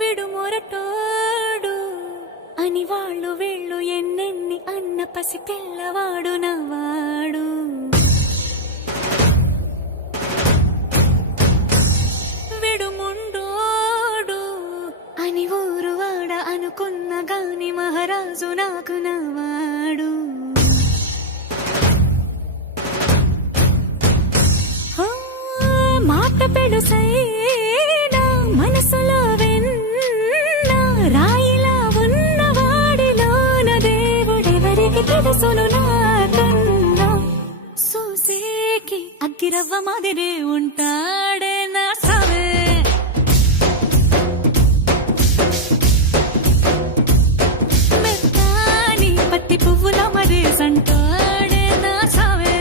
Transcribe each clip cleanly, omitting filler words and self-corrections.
విడు మొరటోడు అని వాళ్ళు వీళ్ళు ఎన్నెన్ని అన్న పసి పిల్లవాడు నవ్వాడు. విడు ముండోడు అని ఊరు వాడ అనుకున్న గాని మహారాజు నాకు నవ్వాడు. మాట పెడుసైనా మనసులో వెన్న రాయిలా ఉన్నవాడిలోన దేవుడెవరికి తెలుసును నాకన్నా. సూసేకి అగ్గిరవ్వ మాదిరే ఉంటాడే నా సావే. మెత్తాని పత్తి పువ్వుల మరి సంటాడే నా సావే.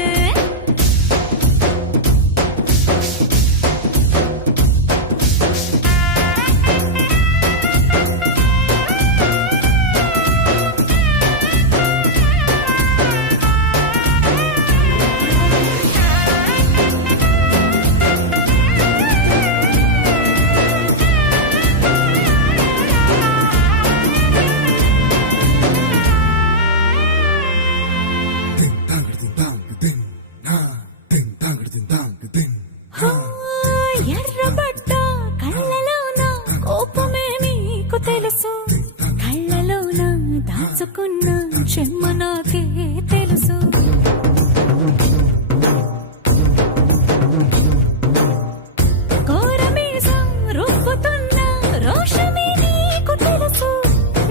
ఎర్రబడ్డ కళ్ళలోన కోపమే నీకు తెలుసు, కళ్ళలోన దాచుకున్న చెమ్మ నాకే తెలుసు. కోరమీసం రుబ్బుతున్న రోషమే నీకు తెలుసు,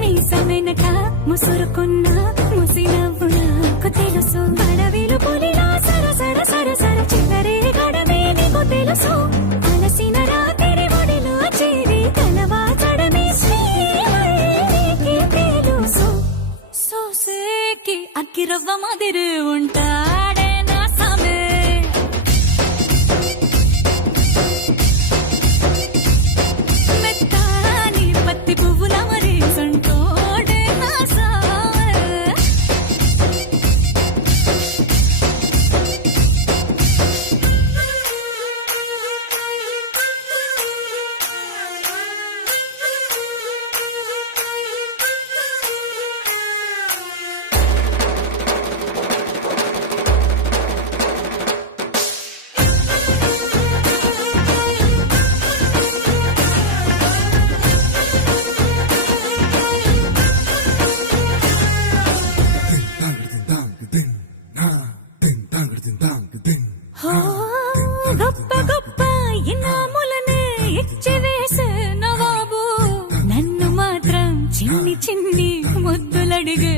మీసమెనక ముసురుకున్న ముసినవ్వు నాకు తెలుసు. అడవిలు పులిలా సరసర సరసర చివరే గడమే నీకు తెలుసు. అలసిన రాత్రి ఒడిలో చేరి కలవాచడమే శ్రీవల్లికి తెలుసు. సోసేకి అగ్గిరవ్వ మాదిరి ఉంటాడే నా సామే. మెత్తాని పత్తి పువ్వుల మరి సంటోడే నా సామే. గొప్ప గొప్ప ఇనాములనే ఇచ్చి వేసే నవాబు నన్ను మాత్రం చిన్ని చిన్ని ముద్దులడిగే